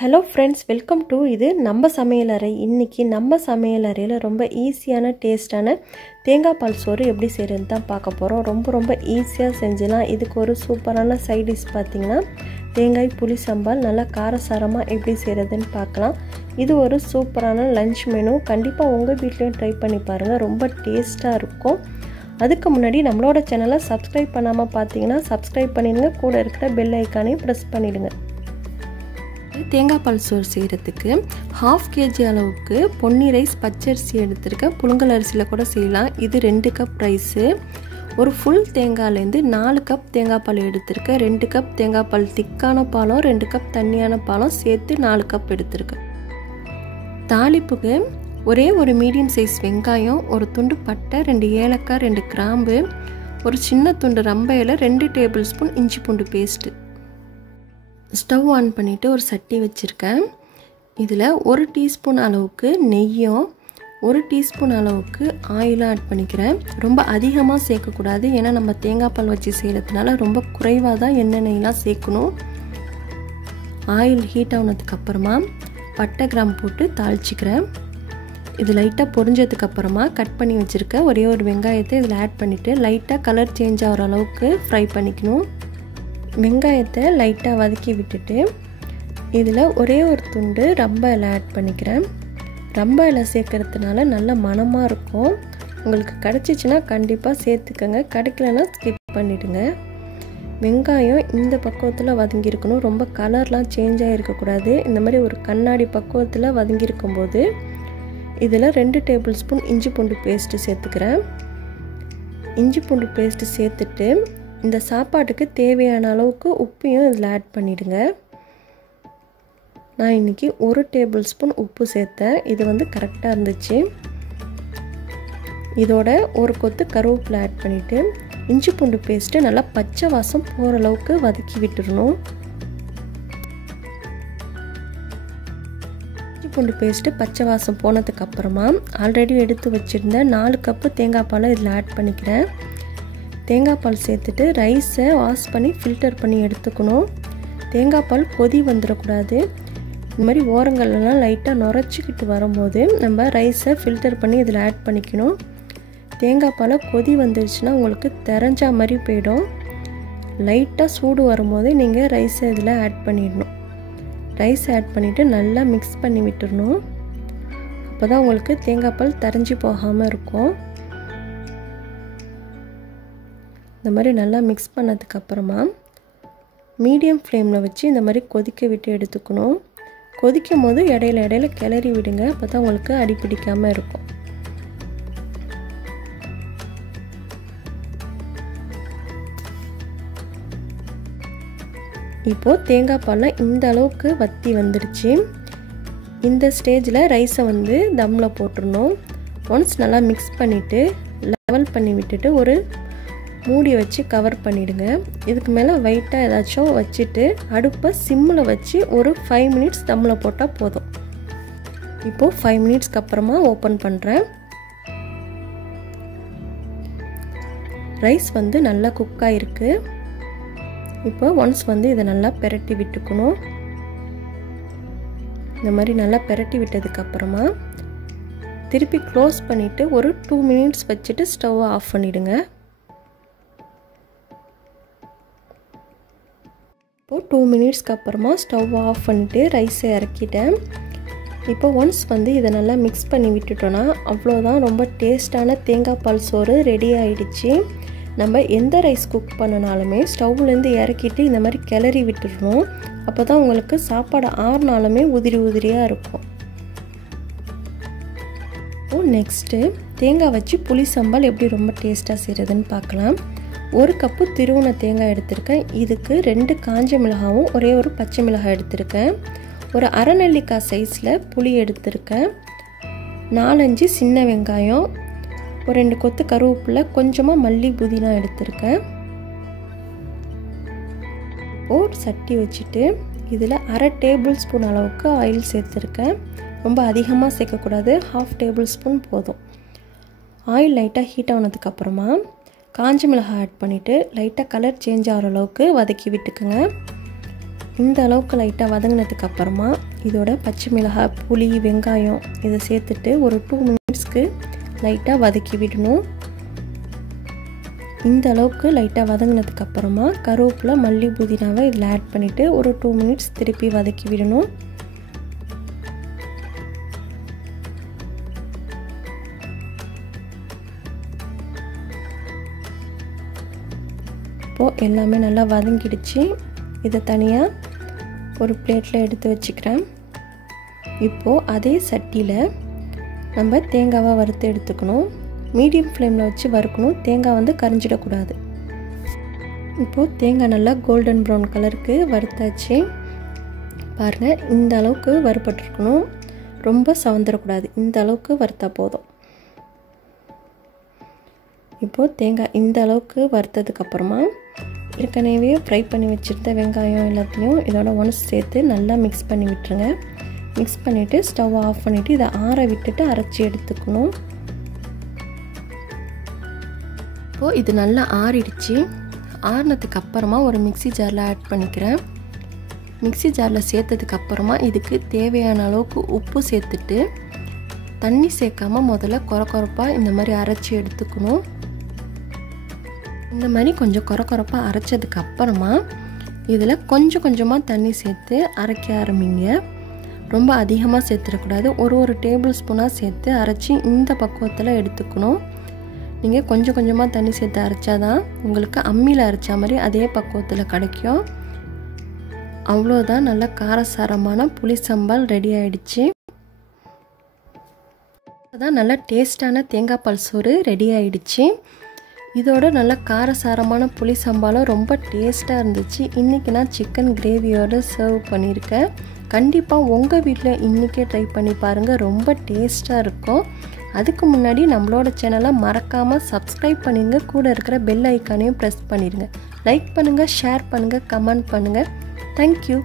Hello friends, welcome to இது நம்ம சமையலறை. இன்னைக்கு நம்ம சமையலறையில ரொம்ப ஈஸியான டேஸ்டான தேங்காய் பால் சோறு எப்படி செய்யறதுன்னு தான் பார்க்க போறோம். ரொம்ப ஈஸியா செஞ்சலாம். இதுக்கு ஒரு சூப்பரான சைடு டிஷ் பாத்தீங்கன்னா தேங்காய் புளி சம்பால் நல்லா காரசாரமா எப்படி செய்யறதுன்னு பார்க்கலாம். இது ஒரு சூப்பரான லஞ்ச் மெனு. கண்டிப்பா உங்க வீட்லயும் ட்ரை பண்ணி பாருங்க. ரொம்ப டேஸ்டா இருக்கும். அதுக்கு முன்னாடி நம்மளோட சேனலை Subscribe பண்ணாம பாத்தீங்கன்னா Subscribe பண்ணிடுங்க. கூட இருக்கிற பெல் ஐகானையும் பிரஸ் பண்ணிடுங்க. தேங்காய் பால் சோறு செய்கிறதுக்கு 1/2 kg அளவுக்கு பொன்னி ரைஸ் பச்சரிசி எடுத்துருக்கேன். புழுங்கல் அரிசியில் கூட செய்யலாம். இது 2 கப் ரைஸு. ஒரு ஃபுல் தேங்காயிலேருந்து 4 கப் தேங்காய் பால் எடுத்துருக்கேன். 2 கப் தேங்காய் பால் திக்கான பாலும் 2 கப் தண்ணியான பாலும் சேர்த்து 4 கப் எடுத்துருக்கேன். தாளிப்புக்கு ஒரே ஒரு மீடியம் சைஸ் வெங்காயம், ஒரு துண்டு பட்டை, 2 ஏலக்காய், 2 கிராம்பு, ஒரு சின்ன துண்டு ரம்ப இலை, 2 டேபிள் ஸ்பூன் இஞ்சி பூண்டு பேஸ்ட்டு. ஸ்டவ் ஆன் பண்ணிவிட்டு ஒரு சட்டி வச்சுருக்கேன். இதில் 1 டீஸ்பூன் அளவுக்கு நெய்யும் 1 டீஸ்பூன் அளவுக்கு ஆயிலும் ஆட் பண்ணிக்கிறேன். ரொம்ப அதிகமாக சேர்க்கக்கூடாது, ஏன்னா நம்ம தேங்காய் பால் வச்சு செய்கிறதுனால ரொம்ப குறைவாக தான் எண்ணெய்லாம் சேர்க்கணும். ஆயில் ஹீட் ஆனதுக்கப்புறமா பட்டை கிராம் போட்டு தாளிச்சிக்கிறேன். இது லைட்டாக பொரிஞ்சதுக்கப்புறமா கட் பண்ணி வச்சுருக்க ஒரே ஒரு வெங்காயத்தை இதில் ஆட் பண்ணிவிட்டு லைட்டாக கலர் சேஞ்ச் ஆகிற அளவுக்கு ஃப்ரை பண்ணிக்கணும். வெங்காயத்தை லைட்டாக வதக்கி விட்டுட்டு இதில் ஒரே ஒரு துண்டு ரம்ப இலை ஆட் பண்ணிக்கிறேன். ரம்ப இலை சேர்க்கறதுனால நல்ல மணமாக இருக்கும். உங்களுக்கு கிடச்சிச்சின்னா கண்டிப்பாக சேர்த்துக்கங்க, கிடைக்கலன்னா ஸ்கிப் பண்ணிவிடுங்க. வெங்காயம் இந்த பக்குவத்தில் வதங்கியிருக்கணும். ரொம்ப கலர்லாம் சேஞ்ச் ஆகிருக்கக்கூடாது. இந்த மாதிரி ஒரு கண்ணாடி பக்குவத்தில் வதங்கியிருக்கும்போது இதில் 2 டேபிள் ஸ்பூன் இஞ்சி பூண்டு பேஸ்ட்டு சேர்த்துக்கிறேன். இஞ்சி பூண்டு பேஸ்ட்டு சேர்த்துட்டு இந்த சாப்பாட்டுக்கு தேவையான அளவுக்கு உப்பையும் இதில் ஆட் பண்ணிவிடுங்க. நான் இன்றைக்கி 1 டேபிள் ஸ்பூன் உப்பு சேர்த்தேன். இது கரெக்டாக இருந்துச்சு. இதோட ஒரு கொத்து கருவேப்பிலை ஆட் பண்ணிவிட்டு இஞ்சி பூண்டு பேஸ்ட்டு நல்லா பச்சை வாசம் போகிற அளவுக்கு வதக்கி விட்டுடணும். இஞ்சி பூண்டு பேஸ்ட்டு பச்சை வாசம் போனதுக்கப்புறமா ஆல்ரெடி எடுத்து வச்சுருந்த 4 கப்பு தேங்காய் பாலை இதில் ஆட் பண்ணிக்கிறேன். தேங்காய் பால் சேர்த்துட்டு ரைஸை வாஷ் பண்ணி ஃபில்டர் பண்ணி எடுத்துக்கணும். தேங்காய் பால் கொதி வந்துடக்கூடாது. இந்த மாதிரி ஓரங்கள்லாம் லைட்டாக நுரைச்சிக்கிட்டு வரும்போது நம்ம ரைஸை ஃபில்டர் பண்ணி இதில் ஆட் பண்ணிக்கணும். தேங்காய் பாலை கொதி வந்துருச்சுன்னா உங்களுக்கு தெரிஞ்சா மாதிரி போயிடும். லைட்டாக சூடு வரும்போது நீங்கள் ரைஸை இதில் ஆட் பண்ணிடணும். ரைஸ் ஆட் பண்ணிவிட்டு நல்லா மிக்ஸ் பண்ணி விட்டுடணும். அப்போ தான் உங்களுக்கு தேங்காய் பால் தெரிஞ்சு போகாமல் இருக்கும். இந்த மாதிரி நல்லா மிக்ஸ் பண்ணதுக்கப்புறமா மீடியம் ஃப்ளேமில் வச்சு இந்த மாதிரி கொதிக்க விட்டு எடுத்துக்கணும். கொதிக்கும் போது இடையில கிளறி விடுங்க. அப்போ தான் உங்களுக்கு அடிப்பிடிக்காமல் இருக்கும். இப்போது தேங்காய் பாலில் இந்த அளவுக்கு வத்தி வந்துடுச்சு. இந்த ஸ்டேஜில் ரைஸை தம்மில் போட்டுடணும். ஒன்ஸ் நல்லா மிக்ஸ் பண்ணிவிட்டு லெவல் பண்ணி விட்டுட்டு ஒரு மூடி வச்சு கவர் பண்ணிவிடுங்க. இதுக்கு மேலே வெயிட்டாக ஏதாச்சும் வச்சுட்டு அடுப்பை சிம்மில் வச்சு ஒரு 5 மினிட்ஸ் தம்மில் போட்டால் போதும். இப்போது 5 மினிட்ஸ்க்கு அப்புறமா ஓப்பன் பண்ணுறேன். ரைஸ் நல்லா குக் ஆகிருக்கு. இப்போ ஒன்ஸ் இதை நல்லா பெரட்டி விட்டுக்கணும். இந்த மாதிரி நல்லா பெரட்டி விட்டதுக்கப்புறமா திருப்பி க்ளோஸ் பண்ணிவிட்டு ஒரு 2 மினிட்ஸ் வச்சுட்டு ஸ்டவ்வை ஆஃப் பண்ணிவிடுங்க. இப்போது 2 மினிட்ஸ்க்கு அப்புறமா ஸ்டவ் ஆஃப் பண்ணிவிட்டு ரைஸை இறக்கிட்டேன். இப்போ ஒன்ஸ் இதை நல்லா மிக்ஸ் பண்ணி விட்டுட்டோன்னா அவ்வளோதான், ரொம்ப டேஸ்டான தேங்காய் பால் சோறு ரெடி ஆகிடுச்சு. நம்ம எந்த ரைஸ் குக் பண்ணினாலுமே ஸ்டவ்லேருந்து இறக்கிட்டு இந்த மாதிரி கிளறி விட்டுடணும். அப்போ தான் உங்களுக்கு சாப்பாடு ஆறுனாலுமே உதிரியாக இருக்கும். நெக்ஸ்ட்டு தேங்காய் வச்சு புளி சம்பால் எப்படி ரொம்ப டேஸ்ட்டாக செய்கிறதுன்னு பார்க்கலாம். 1 கப்பு திருவுண தேங்காய் எடுத்திருக்கேன். இதுக்கு 2 காஞ்ச மிளகாவும் ஒரே ஒரு பச்சை மிளகாய் எடுத்திருக்கேன். ஒரு அரை நெல்லிக்காய் சைஸில் புளி எடுத்திருக்கேன். 4-5 சின்ன வெங்காயம், ஒரு 2 கொத்து கருவேப்பிலை, கொஞ்சமாக மல்லி புதினா எடுத்திருக்கேன். ஒரு சட்டி வச்சுட்டு இதில் அரை டேபிள் ஸ்பூன் அளவுக்கு ஆயில் சேர்த்துருக்கேன். ரொம்ப அதிகமாக சேர்க்கக்கூடாது, 1/2 டேபிள் ஸ்பூன் போதும். ஆயில் லைட்டாக ஹீட் ஆனதுக்கப்புறமா காஞ்ச மிளகாய் ஆட் பண்ணிவிட்டு லைட்டாக கலர் சேஞ்ச் ஆகிற அளவுக்கு வதக்கி விட்டுக்குங்க. இந்த அளவுக்கு லைட்டாக வதங்கினதுக்கு அப்புறமா இதோட பச்சை மிளகாய், புளி, வெங்காயம் இதை சேர்த்துட்டு ஒரு 2 மினிட்ஸ்க்கு லைட்டாக வதக்கி விடணும். இந்த அளவுக்கு லைட்டாக வதங்கினதுக்கு அப்புறமா கருவேப்பிலை, மல்லி, புதினாவை இதில் ஆட் பண்ணிவிட்டு ஒரு 2 மினிட்ஸ் திருப்பி வதக்கி விடணும். இப்போது எல்லாமே நல்லா வதங்கிடுச்சு. இதை தனியாக ஒரு பிளேட்டில் எடுத்து வச்சுக்கிறேன். இப்போது அதே சட்டியில் நம்ம தேங்காவை வறுத்து எடுத்துக்கணும். மீடியம் ஃப்ளேமில் வச்சு வறுக்கணும். தேங்காய் வந்து கரிஞ்சிடக்கூடாது. இப்போது தேங்காய் நல்லா கோல்டன் ப்ரௌன் கலருக்கு வறுத்தாச்சு. பாருங்கள், இந்த அளவுக்கு வறுபட்டுருக்கணும். ரொம்ப சவந்துடக்கூடாது. இந்த அளவுக்கு வறுத்தா போதும். இப்போது தேங்காய் இந்த அளவுக்கு வறுத்ததுக்கப்புறமா ஏற்கனவே ஃப்ரை பண்ணி வச்சுருந்த வெங்காயம் எல்லாத்தையும் இதோட ஒன்ஸ் சேர்த்து நல்லா மிக்ஸ் பண்ணி விட்டுருங்க. மிக்ஸ் பண்ணிவிட்டு ஸ்டவ் ஆஃப் பண்ணிவிட்டு இதை ஆற விட்டுட்டு அரைச்சி எடுத்துக்கணும். இப்போது இது நல்லா ஆறிடுச்சு. ஆறினதுக்கு அப்புறமா ஒரு மிக்ஸி ஜாரில் ஆட் பண்ணிக்கிறேன். மிக்ஸி ஜாரில் சேர்த்ததுக்கப்புறமா இதுக்கு தேவையான அளவுக்கு உப்பு சேர்த்துட்டு தண்ணி சேர்க்காமல் முதல்ல கொரப்பாக இந்த மாதிரி அரைச்சி எடுத்துக்கணும். இந்த மாதிரி கொஞ்சம் கொரப்பாக அரைச்சதுக்கு அப்புறமா இதில் கொஞ்சம் கொஞ்சமாக தண்ணி சேர்த்து அரைக்க ஆரம்பிங்க. ரொம்ப அதிகமாக சேர்த்துடக்கூடாது. ஒரு டேபிள் ஸ்பூனாக சேர்த்து அரைச்சி இந்த பக்குவத்தில் எடுத்துக்கணும். நீங்கள் கொஞ்சம் கொஞ்சமாக தண்ணி சேர்த்து அரைச்சாதான் உங்களுக்கு அம்மியில் அரைச்சா மாதிரி அதே பக்குவத்தில் கிடைக்கும். அவ்வளோதான், நல்ல காரசாரமான புளி சம்பால் ரெடி ஆகிடுச்சு. அதான் நல்ல டேஸ்டான தேங்காய் பால் சோறு ரெடி ஆகிடுச்சு. இதோட நல்ல காரசாரமான புளி சம்பாலும் ரொம்ப டேஸ்ட்டாக இருந்துச்சு. இன்றைக்கி நான் சிக்கன் கிரேவியோடு சர்வ் பண்ணியிருக்கேன். கண்டிப்பாக உங்கள் வீட்டில் இன்றைக்கே ட்ரை பண்ணி பாருங்கள். ரொம்ப டேஸ்ட்டாக இருக்கும். அதுக்கு முன்னாடி நம்மளோட சேனலை மறக்காமல் சப்ஸ்கிரைப் பண்ணிடுங்க. கூட இருக்கிற பெல் ஐக்கானையும் ப்ரெஸ் பண்ணிடுங்க. லைக் பண்ணுங்கள், ஷேர் பண்ணுங்கள், கமெண்ட் பண்ணுங்கள். தேங்க்யூ.